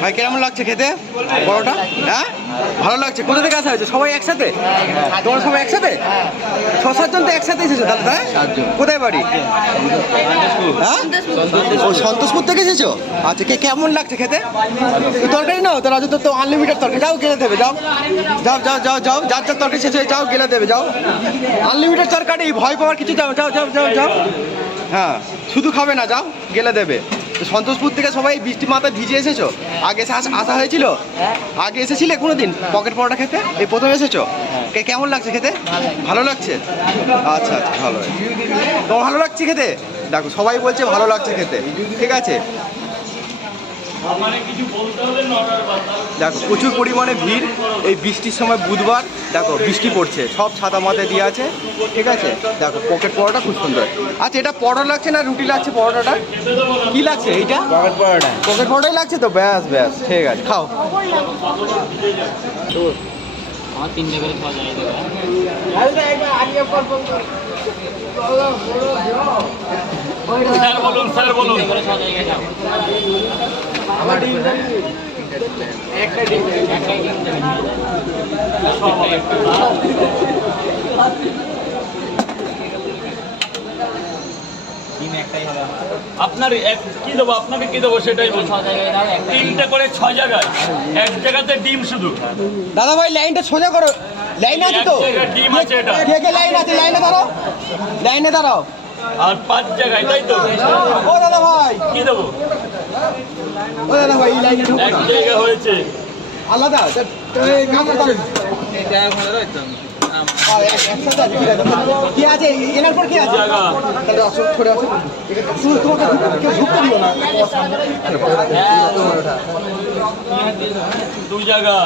ভাই কেমন লাগছে খেতে বড়টা? হ্যাঁ ভালো লাগছে। কোথা থেকে আসা হয়েছে? সবাই একসাথে? তোমরা সবাই একসাথে 6-7 জন তো একসাথে এসেছো তাহলে? তাই কোথায় বাড়ি? হ্যাঁ ও সন্তোষপুর থেকে এসেছো? আচ্ছা কেমন লাগছে খেতে? তরকারি নাও তো রাজু, তো আনলিমিটেড তরকারি। যাও গেলে দেবে, যাও যাও যাও যাও যাও, যার যার তরকারি শেষ হয়ে যাও গেলে দেবে, যাও আনলিমিটেড তরকারি, ভয় পাওয়ার কিছু। যাও যাও যাও যাও যাও। হ্যাঁ শুধু খাবে না, যাও গেলে দেবে। তো সন্তোষপুর থেকে সবাই বৃষ্টি মাথায় ভিজে এসেছো? আগে আসা হয়েছিল? আগে এসেছিলে কোনোদিন পকেট পরোটা খেতে? এই প্রথম এসেছো? কেমন লাগছে খেতে? ভালো লাগছে? আচ্ছা আচ্ছা ভালো। তোমার ভালো লাগছে খেতে? দেখো সবাই বলছে ভালো লাগছে খেতে, ঠিক আছে। দেখো প্রচুর পরিমাণে ভিড় এই বৃষ্টির সময়, বুধবার। দেখো বৃষ্টি পড়ছে, সব ছাতা মাথায় দিয়ে আছে, ঠিক আছে। দেখো পকেট পরোটা খুব সুন্দর। আচ্ছা এটা পরোটা লাগছে না রুটি লাগছে? পরোটাটা কি লাগছে? এইটা পকেট পরোটা। পকেট পরোটাই লাগছে তো, ব্যাস ব্যাস ঠিক আছে, খাও। আমার 3 করে খাওয়া যায়। স্যার বলুন করে খাওয়া যায়। একটা ডিম একটাই হবে। আপনার কি দেবো? আপনাকে কি দেবো সেটাই বলুন। 3টে করে 6 জায়গায়, এক জায়গাতে ডিম শুধু। দাদা ভাই লাইনটা সোজা করো, লাইন আছে তো? ডিম আছে এটা। কে লাইন আছে? লাইনে দাঁড়াও, লাইনে দাঁড়াও। আর 5 জায়গায়, তাই তো? ও দাদা ভাই কি দেবো? ও দাদা ভাই এই লাইনে ঢুকো এক না। জায়গা হয়েছে আলাদা কি আছে এনার পর? কি আছে? জায়গা তাহলে অসুখ করে আসো, শুধু তোমাকে কেউ ঢুকতে দিও না। 2 জায়গা,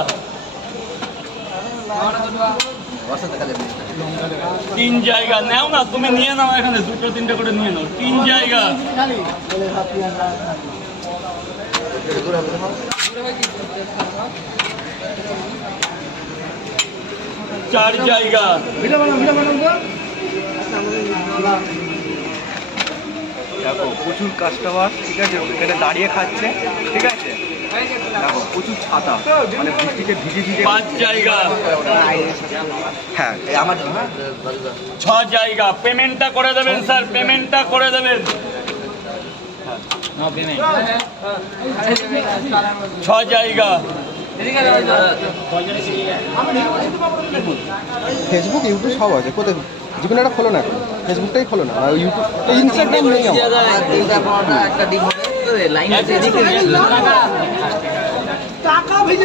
3 জায়গা। নাও না তুমি, নিয়ে নাও এখানে 2-3টে করে নিয়ে নাও। 3 জায়গা, 4 জায়গা। দেখো প্রচুর কাস্টমার, ঠিক আছে, এখানে দাঁড়িয়ে খাচ্ছে, ঠিক আছে। দেখো প্রচুর ছাতা, মানে বৃষ্টিতে ভিজে ভিজে। 5 জায়গা, হ্যাঁ আমার 6 জায়গা। পেমেন্টটা করে দেবেন স্যার, পেমেন্টটা করে দেবেন। 6 জায়গা। ফেসবুক ইউটিউব সব আছে, কোথায় যে কোনো একটা খোলো না, এখন ফেসবুকটাই খোলো না, আর ইউটিউব ইনস্টাগ্রাম নেই আমার। টাকা ভিজে